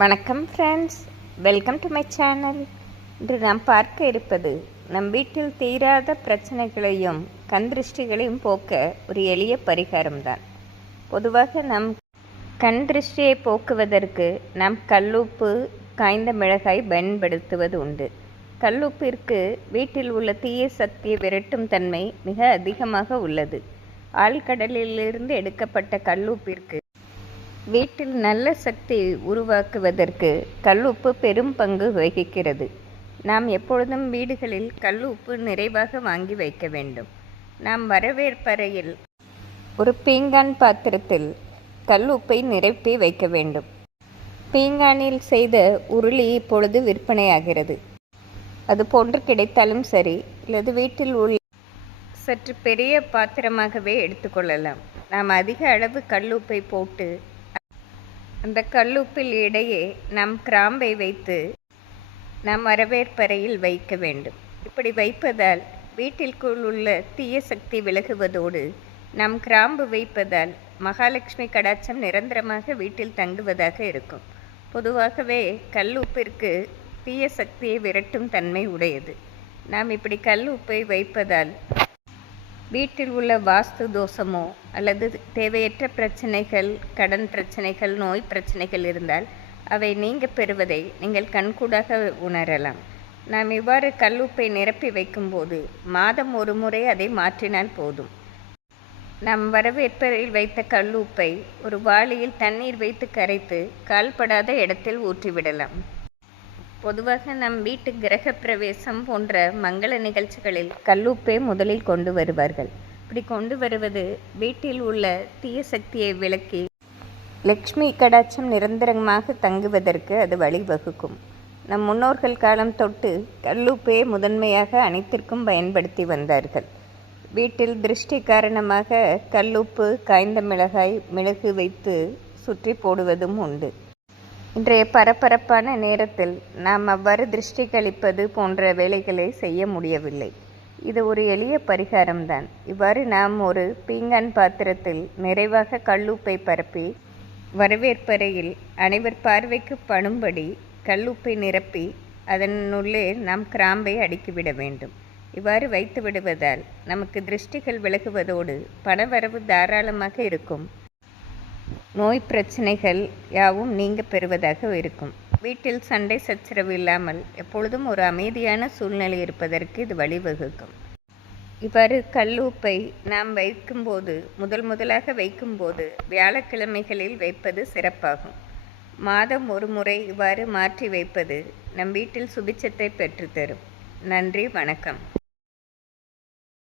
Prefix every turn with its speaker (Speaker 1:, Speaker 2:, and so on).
Speaker 1: வணக்கம் friends welcome to my channel இன்று நாம் பார்க்க இருப்பது நம் வீட்டில் தீராத பிரச்சனைகளையும் கண் திருஷ்டிகளையும் போக்க ஒரு எளிய பரிகாரம்தான். பொதுவாக நம் கண் திருஷ்டியை போக்குவதற்கு நாம் கல்லுப்பு காய்ந்த மிளகாய் பயன்படுத்துவது உண்டு. கல்லுப்பிற்கு வீட்டில் உள்ள தீய சக்தியை விரட்டும் தன்மை மிக அதிகமாக உள்ளது. ஆழ்கடலிலிருந்து எடுக்கப்பட்ட கல்லுப்பிற்கு வீட்டில் நல்ல சக்தி உருவாக்குவதற்கு கல்லுப்பு பெரும் பங்கு வகிக்கிறது. நாம் எப்பொழுதும் வீடுகளில் கல்லுப்பு நிறைவாக வாங்கி வைக்க வேண்டும். நாம் வரவேற்பறையில் ஒரு பீங்கான் பாத்திரத்தில் கல்லுப்பை நிரப்பி வைக்க வேண்டும். பீங்கானில் செய்த உருளி இப்பொழுது விற்பனையாகிறது. அது போன்று கிடைத்தாலும் சரி அல்லது வீட்டில் உள்ள சற்று பெரிய பாத்திரமாகவே எடுத்துக்கொள்ளலாம் நாம் அதிக அளவு கல்லுப்பை போட்டு அந்த கல்லுப்பில் இடையே நம் கிராம்பை வைத்து நம் வரவேற்பறையில் வைக்க வேண்டும். இப்படி வைப்பதால் வீட்டிற்குள் உள்ள தீய சக்தி விலகுவதோடு நம் கிராம்பு வைப்பதால் மகாலட்சுமி கடாச்சம் நிரந்தரமாக வீட்டில் தங்குவதாக இருக்கும். பொதுவாகவே கல்லுப்பிற்கு தீய சக்தியை விரட்டும் தன்மை உடையது. நாம் இப்படி கல் உப்பை வைப்பதால் வீட்டில் உள்ள வாஸ்து தோஷமோ அல்லது தேவையற்ற பிரச்சனைகள் கடன் பிரச்சனைகள் நோய் பிரச்சனைகள் இருந்தால் அவை நீங்க பெறுவதை நீங்கள் கண்கூடாக உணரலாம். நாம் இவ்வாறு கல்லுப்பை நிரப்பி வைக்கும்போது மாதம் ஒரு முறை அதை மாற்றினால் போதும். நம் வரவேற்பரில் வைத்த கல்லுப்பை ஒரு வாளியில் தண்ணீர் வைத்து கரைத்து கால்படாத இடத்தில் ஊற்றிவிடலாம். பொதுவாக நம் வீட்டு கிரக பிரவேசம் போன்ற மங்கள நிகழ்ச்சிகளில் கல்லுப்பே முதலில் கொண்டு வருவார்கள். இப்படி கொண்டு வருவது வீட்டில் உள்ள தீய சக்தியை விளக்கி லக்ஷ்மி கடாட்சம் நிரந்தரமாக தங்குவதற்கு அது வழிவகுக்கும். நம் முன்னோர்கள் காலம் தொட்டு கல்லுப்பே முதன்மையாக அனைத்திற்கும் பயன்படுத்தி வந்தார்கள். வீட்டில் திருஷ்டி காரணமாக கல்லுப்பு காய்ந்த மிளகாய் மிளகு வைத்து சுற்றி போடுவதும் உண்டு. இன்றைய பரபரப்பான நேரத்தில் நாம் அவ்வாறு திருஷ்டி கழிப்பது போன்ற வேலைகளை செய்ய முடியவில்லை. இது ஒரு எளிய பரிகாரம்தான். இவ்வாறு நாம் ஒரு பீங்கான் பாத்திரத்தில் நிறைவாக கல்லுப்பை பரப்பி வரவேற்பறையில் அனைவர் பார்வைக்கு பணும்படி கல்லுப்பை நிரப்பி அதனுள்ளே நாம் கிராம்பை அடுக்கிவிட வேண்டும். இவ்வாறு வைத்து விடுவதால் நமக்கு திருஷ்டிகள் விலகுவதோடு பணவரவு தாராளமாக இருக்கும். நோய் பிரச்சனைகள் யாவும் நீங்க பெறுவதாக இருக்கும். வீட்டில் சண்டை சச்சரவு இல்லாமல் எப்பொழுதும் ஒரு அமைதியான சூழ்நிலை இருப்பதற்கு இது வழிவகுக்கும். இவ்வாறு கல்லூப்பை நாம் வைக்கும்போது முதல் முதலாக வைக்கும்போது வியாழக்கிழமைகளில் வைப்பது சிறப்பாகும். மாதம் ஒரு முறை இவ்வாறு மாற்றி வைப்பது நம் வீட்டில் சுபிச்சத்தை பெற்றுத்தரும். நன்றி வணக்கம்.